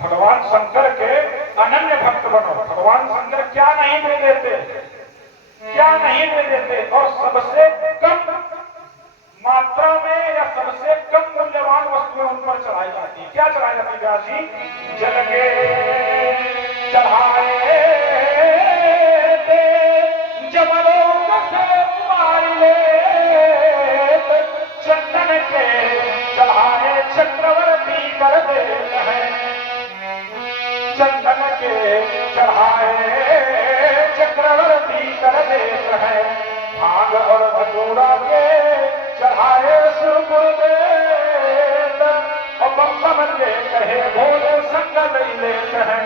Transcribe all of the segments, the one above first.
भगवान शंकर के अनन्य भक्त बनो। भगवान शंकर क्या नहीं दे देते, क्या नहीं दे देते, और सबसे कम मात्रा में या सबसे कम मूल्यवान वस्तुएं उन पर चढ़ाई जाती है। क्या चढ़ाई जाती है व्यास जी? जल के चढ़ाए थे जमलोक से उबार ले, चंदन के चढ़ाए चक्रवर्ती कर देते हैं। चंदन के चढ़ाए चक्रवर्ती कर देते हैं। भांग और धतूरा के चढ़ाए सुरगुरुदेव, और बम बम के कहे भोले संग नहीं लेते हैं।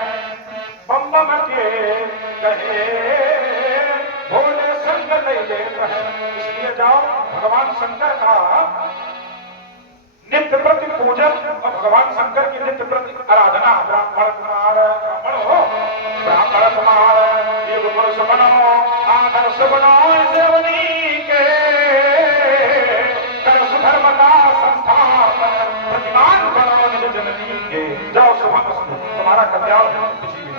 बम बम के कहे भोले संग नहीं लेते हैं। इसलिए जाओ भगवान शंकर का नित्य प्रति पूजन और भगवान शंकर की नित्य प्रति आराधना। ब्राह्मण कुमार ब्राह्मण हो, ब्राह्मण कुमार युग पुरुष बनो, आदर्श बनो सेवनी के, कर सुधर्म का संस्थापन, प्रतिमान बनो निज जननी के। जाओ सुबह तुम्हारा कल्याण किसी भी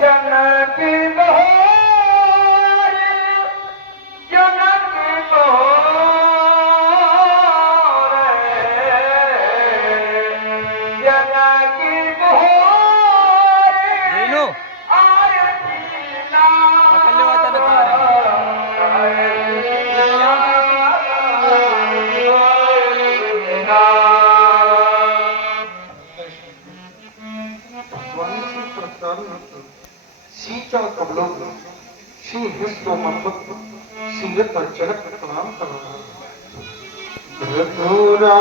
जनकी बहोर, जनकी बहोर, जनकी बहोर, पकड़ ले वाता ना सीचा कबलों श्री हृदय मंबत सिंगत चरक प्रणाम करना। रघुरा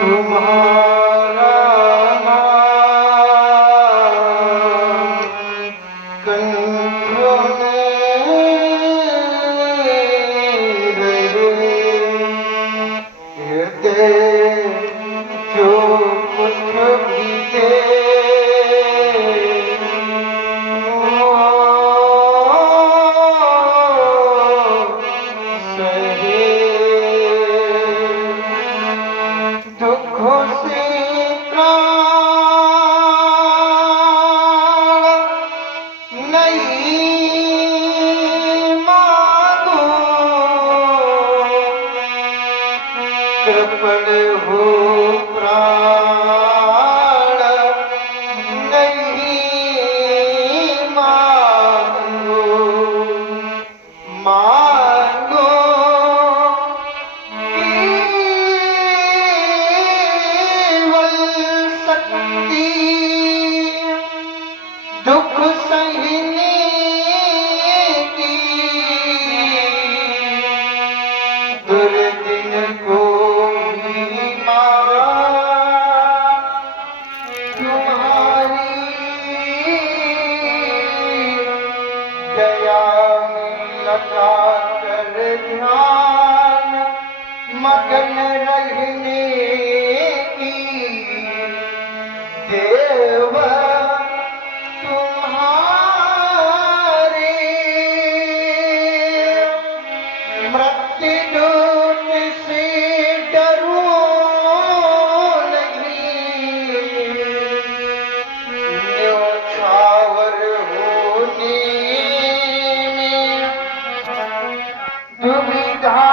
तुम्हारा कंठों में हृदय जो कुछ बीते कृपण हो प्राण नहीं मांगो, मांगो केवल शक्ति दुख सहने की, दुर्दिन को कर ध्यान मगन रहने की, देव तुम्हारे मृत्यु दूत से डरो नहीं, न्योछावर होने दुविधा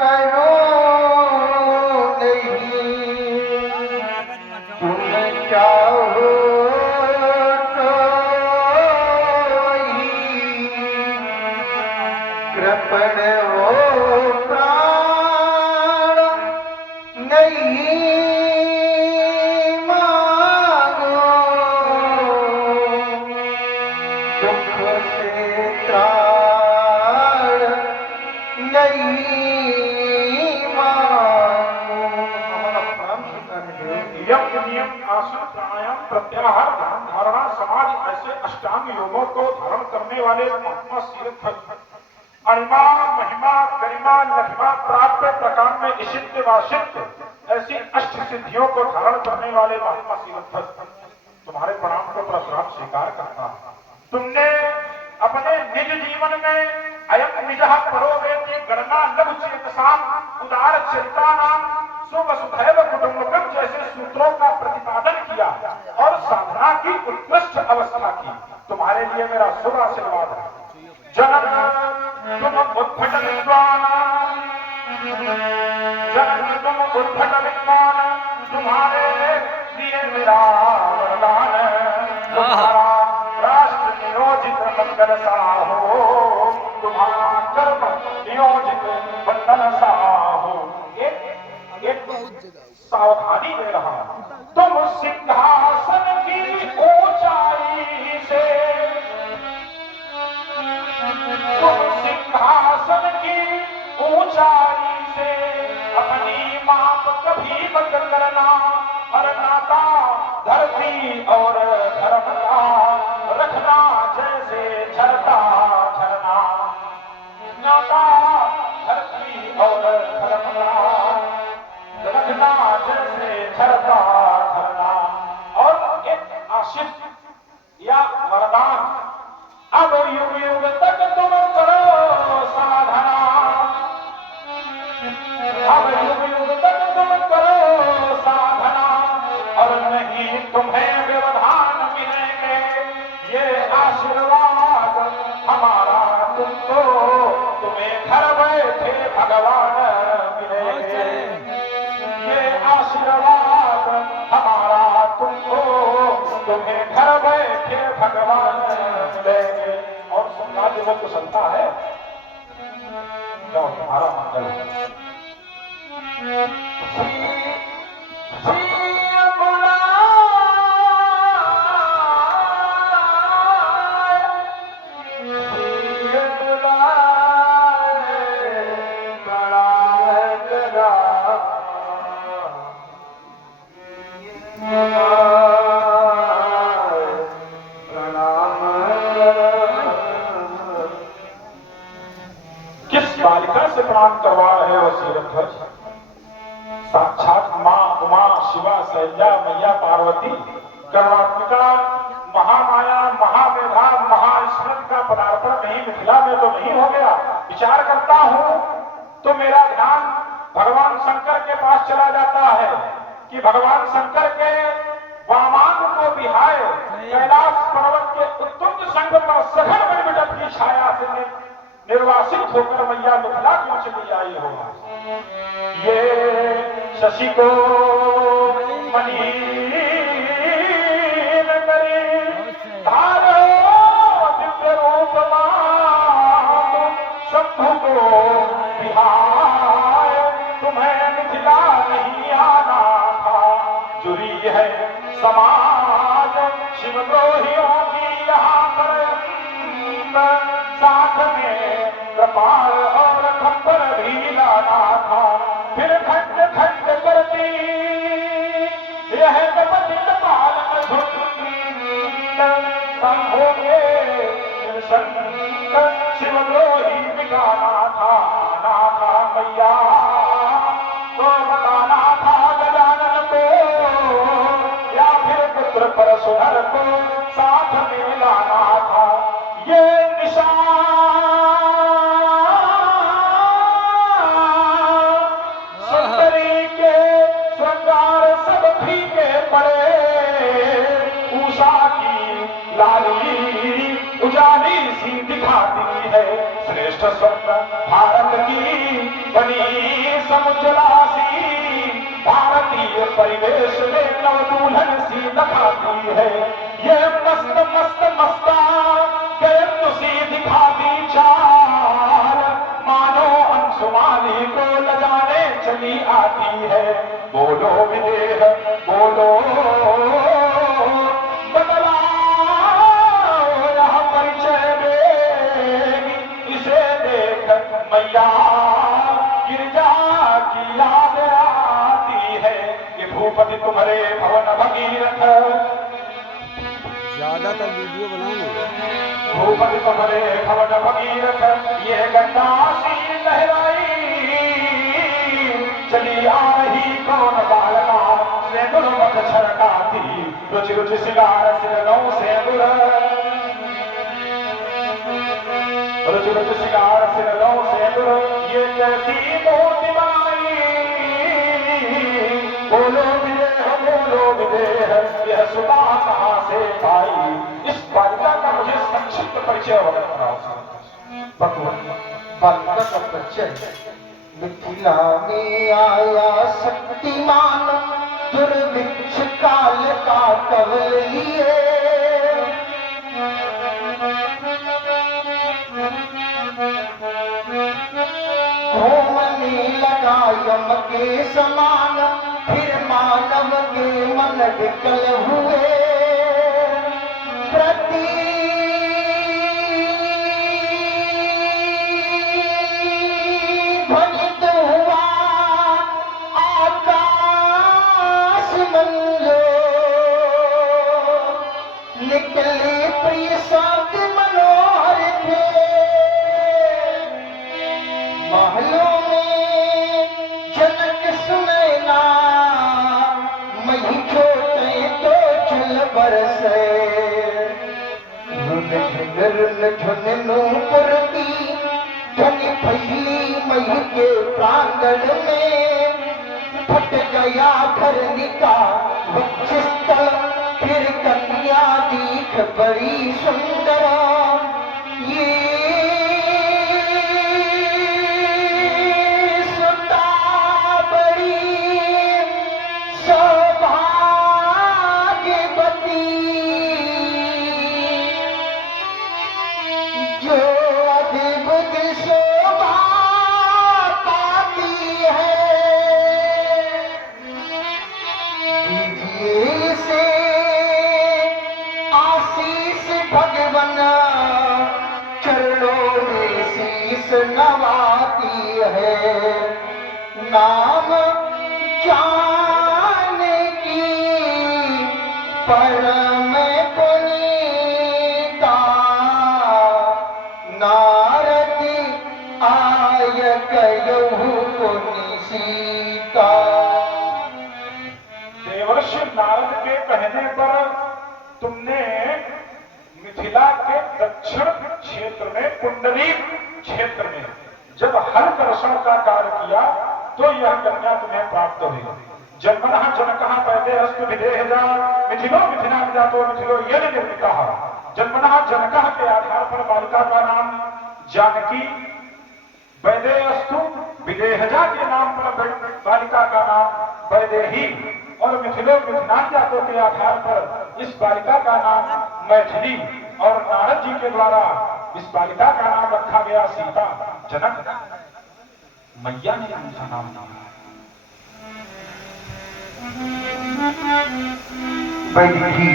करो नहीं, तुम चाहो तो ही कृपण हो प्राण नहीं मांगो, दुख से त्राण नहीं मांगो। यम नियम आसन प्राणायाम प्रत्याहार ध्यान धारणा समाधि ऐसे अष्टांग योगों को धारण करने वाले महात्मा सीरत भक्त अणिमा महिमा गरिमा लघिमा प्राप्त प्रकार में इशित वासित ऐसी अष्ट सिद्धियों को धारण करने वाले महात्मा सीरत भक्त तुम्हारे प्रणाम को परशुराम स्वीकार करता है। तुमने अपने निज जीवन में अयम निजः परो वेति गणना लघु चेतसाम उदार चरितानाम सुवसुधैव कुटुंबकं च की उत्कृष्ट अवस्था की। तुम्हारे लिए मेरा शुभ आशीर्वाद है। जनक तुम उद्भट विद्वान, जनक तुम उद्भट विद्वान, तुम्हारे लिए मेरा वरदान, तुम्हारा राष्ट्र नियोजित मंगल साहो, तुम्हारा कर्म नियोजित बंधन साहो। एक सावधानी दे रहा हूं, तुम सिंहासन की ऊंचाई से, तुम सिंहासन की ऊंचाई से अपनी माप कभी मत करना, और नाता धरती और धर्म का रखना जैसे झरता झरना, नाता धरती और धर्म का रखना जैसे झरता झरना। और एक आशीष या वरदान, अब युग युग तक तुम करो साधना, अब युग युग तक तुम करो साधना, और नहीं तुम्हें व्यवधान मिलेंगे, ये आशीर्वाद हमारा तुमको, तुम्हें घर बैठे भगवान मिलेंगे, ये आशीर्वाद हमारा तुमको, तुम्हें घर बैठे भगवान मिलेंगे। और समाज में कुशलता है, जाओ तुम्हारा मंगल है। किस बालिका से प्रणाम करवा रहे हो श्रीरथ? साक्षात मां उमा शिवा सैया मैया पार्वती, कर्मात्मिका महामाया महामेधा महास्मृत का पदार्पण कहीं मिथिला में तो नहीं हो गया? विचार करता हूं तो मेरा ध्यान भगवान शंकर के पास चला जाता है कि भगवान शंकर के वामांग को बिहाय कैलाश पर्वत के उत्तुंग संग पर सघन मणिमंडप की छाया से निर्वासित होकर मैया मिथिला क्यों चली आई हो? ये शशि को मणि करे धारो दिव्य रूप शंभु को बिहार, तुम्हें मिथिला नहीं आना था, जुड़ी है समाज शिवद्रोहियों की यहाँ पर, साथ में कृपाल और खप्पर भी लाना था, फिर खंड खंड करती यह कपट कपाल संभोगे शंकर शिवद्रोही बिगाना था, ना था मैया तो बताना था गजानन को, या फिर पुत्र पर सुधर को साथ में लाना था। ये निशान सुंदरी के श्रृंगार सब फीके पड़े, उषा की लाली उजाली सी दिखाती है, श्रेष्ठ स्वर्ण भारत की बनी समुज्जला सी, भारतीय परिवेश में नवदुल्हन सी दिखाती है। ये मस्त मस्त मस्ता सी दिखाती चाल, मानो अंशुमाली को लजाने चली आती है। बोलो विदेह बोलो बदलाओ यह परिचय देगी, इसे देख मैया गिरजा की याद आती है। ये भूपति तुम्हारे भवन भगीरथ, ज्यादा तक वीडियो बनाओ, भूपति तुम्हारे भवन भगीरथ, ये गंगा सी लहराई चली आ रही कौन बालका, सेंदुर मत छरकाती रुचि रुचि सिगार सिरनों सेंदुर, रुचि रुचि सिगार सिरनों सेंदुर, ये कैसी मोती बनाई, बोलो विदेह बोलो विदेह यह सुता कहाँ से पाई। इस बालिका का मुझे संक्षिप्त परिचय अवगत कराओ। बालिका का परिचय। मिथिला में आया शक्तिमान दुर्भिक्ष काल का कवल लिए। घूमने लगा यम के समान फिर मानव के मन विकल हुए। ध्वनित हुआ आकाश मंजो निकले प्रिय शांत मनोहर थे। महलों में जनक सुनैना मही छोटे तो चल बरसे। झुन नूपुर की ध्वनि फैली मही के प्रांगण में। फट गया धरनी का वृक्ष स्थल फिर कन्या दीख बड़ी सुंदर। ये सुता बड़ी सौभाग्यवती जो अद्भुत शोभा पाती है। दीजिए से आशीष भगवन चरणों में शीश नवाती है। नाम जानकी परम पुनीता नारद आय कयहु पुनि सीता। देवर्षि नारद के कहने पर तुमने मिथिला के दक्षिण क्षेत्र में पुंडरीक क्षेत्र में जब हल दर्शन का कार्य किया तो यह कन्या तुम्हें प्राप्त हुई। जन्मनः जनकः पैदे अस्तु विदेहजा मिथिलो मिथिला जातो मिथिलो यज्ञ निर्मितः। जन्मनः जनकः के आधार पर बालिका का नाम जानकी, वैदे अस्तु विदेहजा के नाम पर बालिका का नाम वैदेही और मिथिलो मिथिला जातों के आधार पर इस बालिका का नाम मैथिली और नारद जी के द्वारा इस बालिका का नाम रखा गया सीता। जनक मैया ने उनका नाम दिया। वैदेही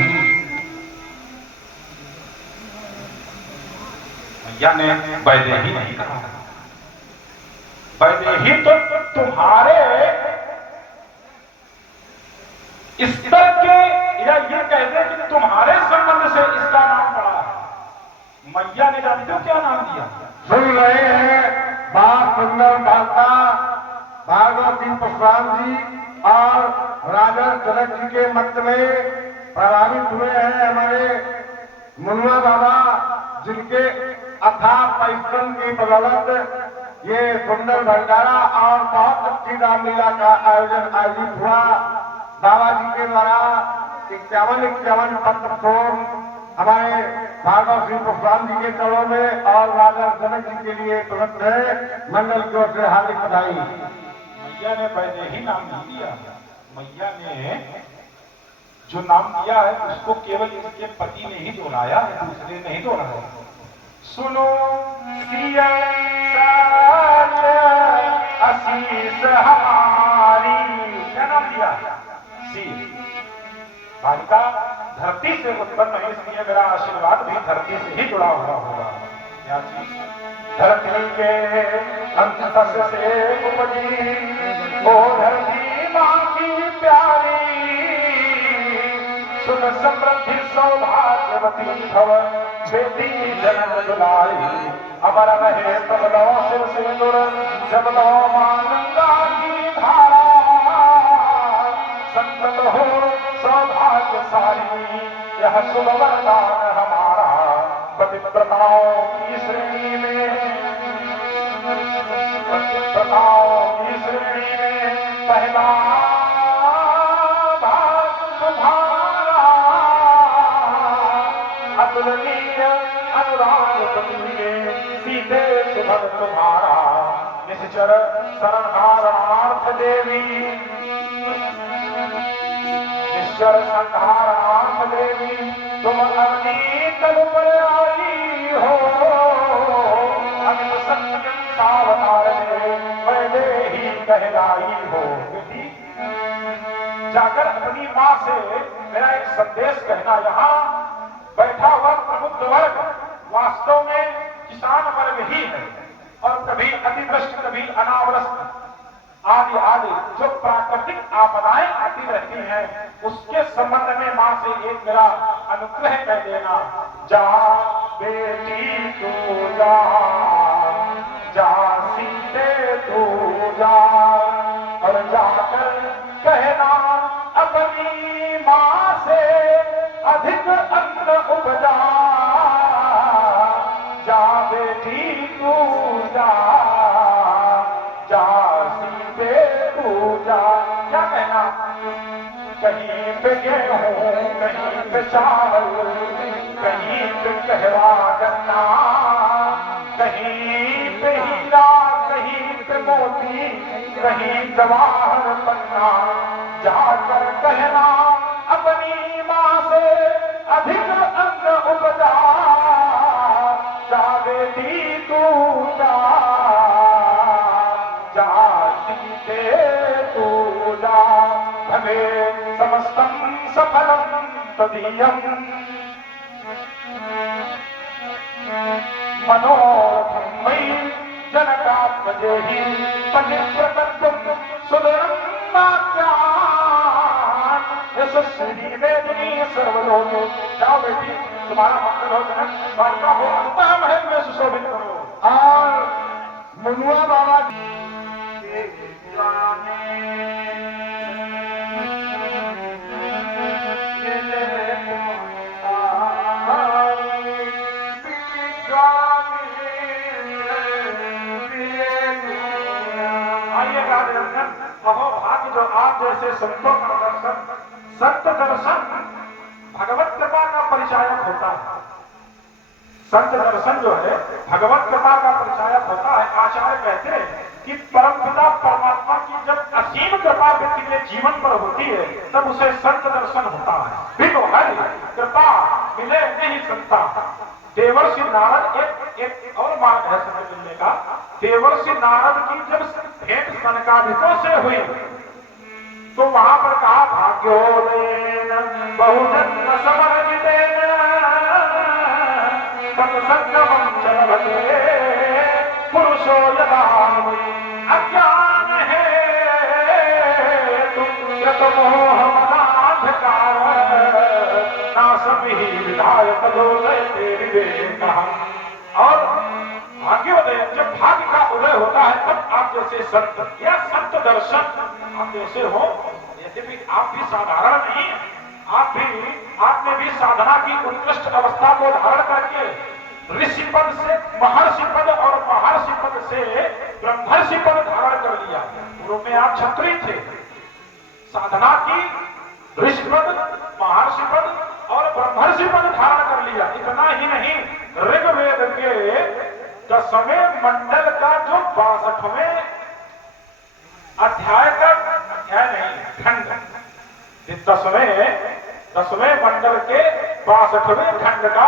मैया ने वैदेही नहीं कहा। वैदेही तो तुम्हारे स्तर के या ये कहते कि तुम्हारे संबंध से इसका नाम पड़ा है। मैया ने जानते हो क्या नाम दिया? सुन रहे हैं बात सुंदर भाषा भागवत जी परशुराम जी और राजा जनक जी के मत में प्रभावित हुए हैं हमारे मुन्ना बाबा, जिनके अथाह परिश्रम की बदौलत ये सुंदर भंडारा और बहुत अच्छी रामलीला का आयोजन आयोजित हुआ। बाबा जी के द्वारा 51 पत्र सोम हमारे भागवत श्री परशुराम जी के चरणों में और राजा जनक जी के लिए प्रदत्त है। मंडल की ओर से हार्दिक बधाई। मैया ने वैदेही नाम नहीं दिया। मैया ने जो नाम दिया है उसको केवल इसके पति ने ही दोहराया है, दूसरे नहीं दोहराया। सुनो सिया साज आशीष हमारी, क्या नाम दिया? सी। बालिका धरती से उत्पन्न है, इसलिए मेरा आशीर्वाद भी धरती से ही जुड़ा हुआ होगा। क्या चीज? धरती के अंतस से उपजी ओ धरती मां की प्यारी। सुन समृद्धि सौभाग्यवती भव बेटी जनक दुलारी। अमर रहे तब लो सिर सिंदूर जब लो मां गंगा की धारा। संतत हो सौभाग्यशाली यह शुभ वरदान हमारा। पतिव्रताओं की श्रेणी में, पतिव्रताओं की श्रेणी में पहला भाग तुम्हारा। पति सीते सुभग तुम्हारा निश्चर शरणहारणार्थ देवी निश्चर संहारणार्थ देवी तुम अग्नि तल पर आई हो अग्नि सत्य सावतार पहले ही कहलाई हो। बेटी जाकर अपनी माँ से मेरा एक संदेश कहना, यहाँ बैठा हुआ प्रबुद्ध वर्ग वास्तव में किसान वर्ग ही है और कभी अतिवृष्टि कभी अनावृष्टि आदि आदि जो प्राकृतिक आपदाएं आती रहती हैं उसके संबंध में माँ से एक मेरा अनुग्रह कह देना। जा बेटी तू जा, जा सीते तू जा और जाकर कहना अपनी माँ से अधिक अन्न उपजा। जा बेटी तू जा, जा सीते तू जा। क्या कहना? कहीं पे गेहूं कहीं पे चावल कहीं पे कहवा गन्ना कहीं पे हीरा कहीं पे मोती कहीं जवाहर पन्ना। जाकर कहना अपनी माँ से अधिक अन्न उपजा। जा बेटी तू जा, जा सीते तू जा। भवे समस्तं सफलं तदीयम् मनोरथं मयि जनकात्मजेहि पतिव्रतत्वं सुदृढं वाक्यान् यशस्विनी वेदिनी सर्वलोके। जाओ बेटी तुम्हारा मंगल हो जनक बालिका हो अंतः महल में सुशोभित करो। और मनुआ बाबा भाग्य जो आप जैसे संतों का दर्शन, संत दर्शन भगवत कृपा का परिचायक होता है। संत दर्शन जो है भगवत कृपा का परिचायक होता है। आचार्य कहते हैं कि परमपिता परमात्मा की जब असीम कृपा व्यक्ति के जीवन पर होती है तब उसे संत दर्शन होता है। भी तो है कृपा मिले नहीं सकता। देवर्षि नारद एक और मार्ग है संत मिलने का। देवर्षि नारद की जब भेंट सनकादिकों से हुई तो वहां पर कहा भाग्योदयेन बहुजन्म समर्जितेन सत्संगमं च लभते पुरुषो यदा अज्ञान है तुम यतमोह मदांधकार नासमि विधाय तदोदयते विवेकः। और भाग्योदय जब भाग्य का उदय होता है तब आप जैसे संत या संत दर्शन आप जैसे हो। यद्यपि आप भी साधारण नहीं, आप में भी साधना की उत्कृष्ट अवस्था को धारण करके ऋषि पद से महर्षि पद और महर्षि पद से ब्रह्मर्षि पद धारण कर लिया। पूर्व में आप क्षत्रिय थे, साधना की ऋषि पद महर्षि पद और ब्रह्मर्षि पद धारण कर लिया। इतना ही नहीं, ऋग्वेद के 10वें मंडल का जो 62वें अध्याय का अध्याय नहीं खंड, 10वें मंडल के 62वें खंड का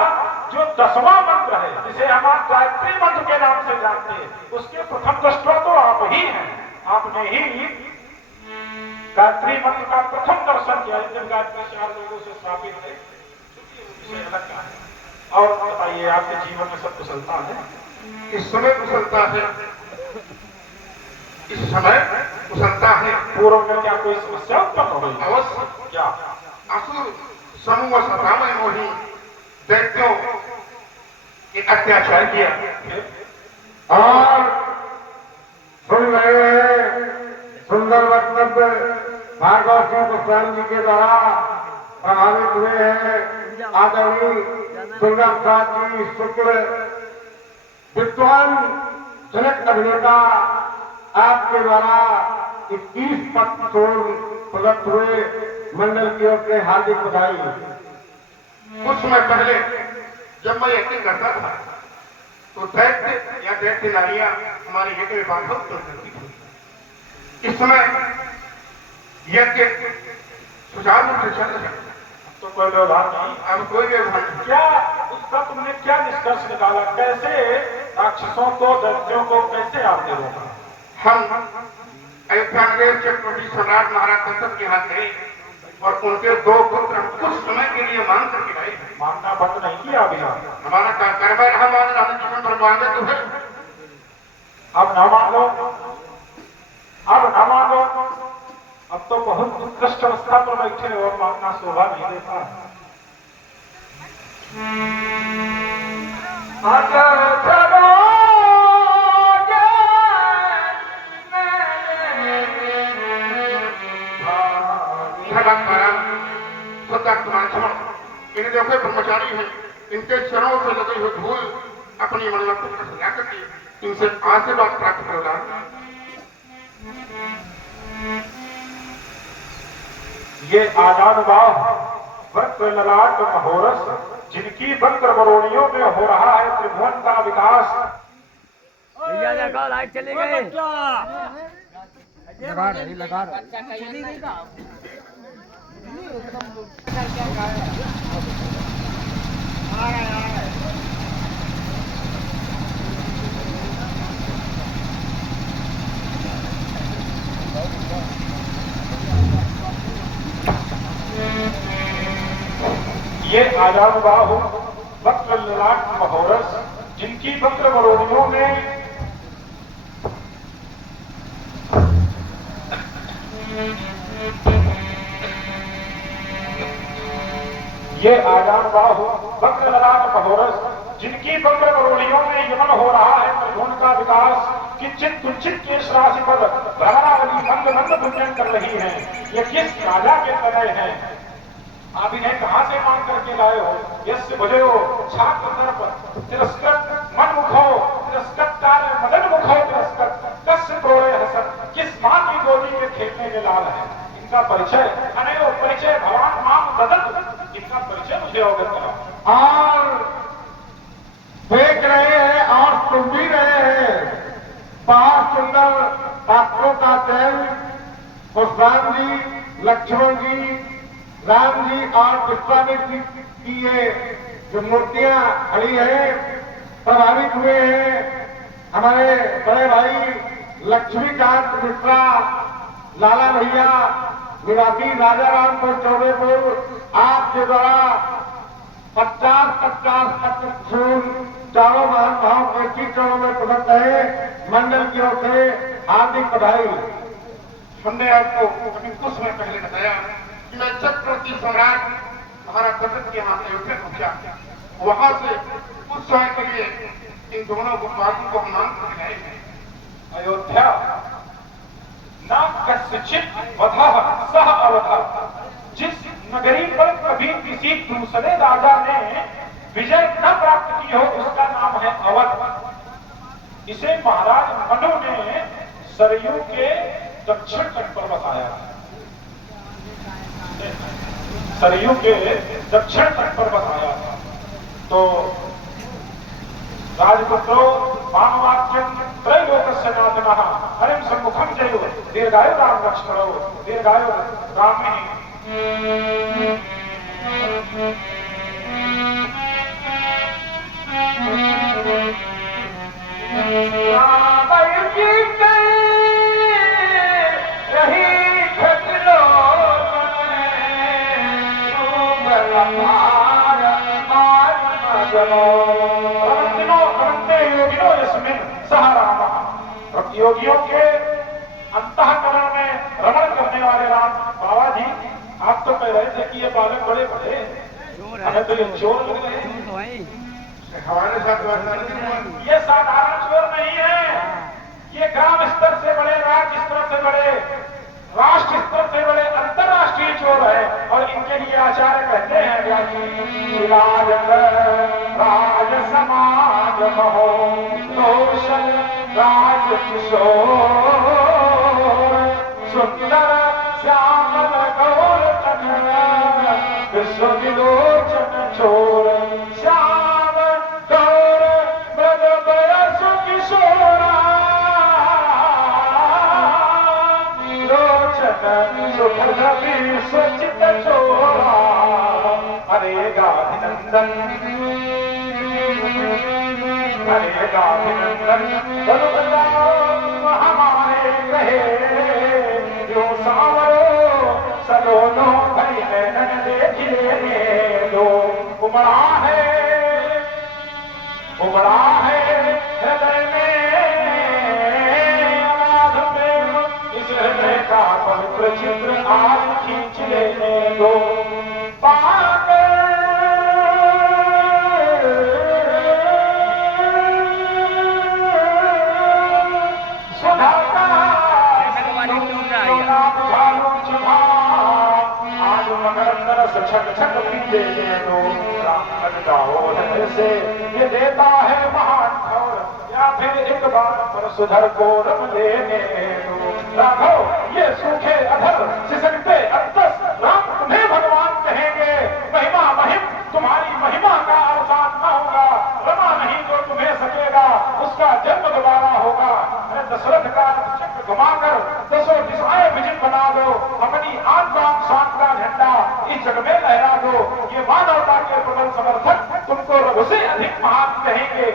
जो 10वां मंत्र है जिसे हम आप गायत्री मंत्र के नाम से जानते हैं, उसके प्रथम दृष्टा तो आप ही हैं। आपने ही गायत्री मंत्र का प्रथम दर्शन किया। जब गायत्री 4 लोगों से स्थापित है, विषय अलग का है। और बताइए आपके जीवन में सब कुशलता है? इस समय कुशलता है, इस समय कुशलता है। पूर्व में क्या कोई समस्या उत्पन्न हो गई? अवश्य। क्या? असुर समूह सतामय मोही दैत्यों के अत्याचार किया और सुन रहे हैं सुंदर वक्तव्य भार्गव सिंह गोस्वामी जी के द्वारा प्रभावित हुए हैं। आदरणीय दुर्गा प्रसाद जी शुक्ल विद्वान जनक अभिनेता आपके द्वारा 21 पत्र प्रदत्त हुए मंडल की ओर से हार्दिक बधाई। कुछ समय पहले जब मैं एक्टिंग करता था तो दैत्य या दैत्य नारियां हमारे यज्ञ में बाधक करती थी। इस समय यज्ञ सुचारू रूप से चल रहा है, तो कोई व्यवधान नहीं। अब कोई व्यवधान नहीं। क्या उसका तुमने क्या निष्कर्ष निकाला? कैसे राक्षसों को, दैत्यों को कैसे आपने रोका? हम अयोध्या के चक्रवर्ती सम्राट महाराज दशरथ के हाथ गए और उनके 2 पुत्र कुछ समय के लिए मांग करके लाए। मानना बंद नहीं किया अभी आप? हमारा कर्म है, हम जीवन भर मांगे तो है। अब न मानो, अब न मानो, अब तो बहुत उत्कृष्ट अवस्था पर बैठे और मानना शोभा नहीं देता। इन्हें देखो ब्रह्मचारी हैं, इनके चरणों से लगे हुए धूल अपनी मणिमा पर सजा करके इनसे आशीर्वाद प्राप्त करोगा। ये आजानुबाह वक्र ललाट महोरस, जिनकी वक्र वरोणियों में हो रहा है त्रिभुवन का विकास। लाइट चली गई। लगा रही। ये आजानुबाहु वक्र ललाट महोरस, जिनकी वक्र वरोणियों में ये आजानुबाहु वक्र ललाट महोरस, जिनकी वक्र वरोणियों में यमन हो रहा है त्रिभुवन का विकास। किंचित कुंचित के राशि पर भ्रमरावली मंद मंद भुजन कर रही है। ये किस राजा के तरह है? आप इन्हें कहां से मांग करके लाए हो? यस्य भजो छात्र दर्प तिरस्कृत मन मुखो तिरस्कृत कार्य मदन मुखो तिरस्कृत कस्य प्रोड़े हसत। किस मां की गोदी में खेलने के लाल है? इनका परिचय अनयो परिचय भगवान मां ददत, इनका परिचय मुझे अवगत कराओ। और देख रहे हैं और सुन भी रहे हैं बहुत सुंदर पात्रों का चयन परशुराम जी, लक्ष्मण जी, राम जी और विश्वामित्र जी की ये जो मूर्तियां खड़ी हैं प्रभावित हुए हैं। हमारे बड़े भाई लक्ष्मीकांत मिश्रा, लाला भैया निवासी राजा रामपुर चौबेपुर आपके द्वारा 50-50 पत्र फूल चारों महानुभाव एक ही चरणों में प्रदत्त है। मंडल की ओर से हार्दिक बधाई। हमने आपको अभी कुछ समय पहले बताया कि मैं चक्रवर्ती सम्राट महाराज दशरथ के यहाँ अयोध्या पहुंचा। वहां से कुछ समय के लिए इन दोनों बातों को हम मांग कर लाए हैं। अयोध्या न कस्यचित वधः सह अवधः। जिस नगरी पर कभी किसी दूसरे राजा ने विजय न प्राप्त की हो उसका नाम है अवध। इसे महाराज मनु ने सरयू के दक्षिण तट पर बसाया। सरयू के दक्षिण तट पर बसाया था। तो राजपुत्रो मानवाक्यम त्रैलोकस्य नाथनः हरिं सम्मुखं जयो दीर्घायु राम लक्ष्मणो दीर्घायु रामिणी। योगियों के अंतःकरण में रमण करने वाले राम। बाबा जी आप तो कह रहे थे कि ये बालक बड़े बड़े हमें तो ये चोर लग रहे हैं। हमारे साथ ये साधारण चोर नहीं है, ये ग्राम स्तर से बड़े, राज्य स्तर से बड़े, राष्ट्र स्तर से बड़े, अंतरराष्ट्रीय चोर है। और इनके लिए आचार्य कहते हैं राज समाज महो दोषण राज किशोर सुंदर श्यामल गौर कनन विश्व विलोचन चोर श्याम गौर मृग सुख नबी सोचित चोरा हरे गाभिनंदन हरे गाभिनंदन बल बजाओ हमारे कहे जो सावरो सलोनो भई नैनन देख लेने दो उमड़ा है हृदय में अनाथ प्रेम इस हृदय का पवित्र चित्र आज खींच लेने दो आज मगर तरस छक छक पी लेने दो जाओ से ये देता है महान और या फिर एक बार पर सुधर को रम लेने दो राघव ये सूखे अधर सिसकते अर्थस राम तुम्हें भगवान कहेंगे महिमा महिम तुम्हारी महिमा का अवसान न होगा रमा नहीं जो तुम्हें सकेगा उसका जन्म दोबारा होगा दशरथ का चक्र घुमाकर दसों दिशाएं विजित बना दो अपनी आन बान शान का झंडा इस जग में लहरा दो ये मानवता के प्रबल समर्थक तुमको रघु से अधिक महान कहेंगे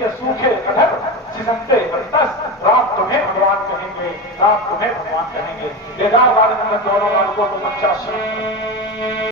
ये सूखे अधर सिसकते अर्थस राम तुम्हें भगवान कहेंगे राम तुम्हें भगवान कहेंगे बेदार वाले दोनों को तुम अच्छा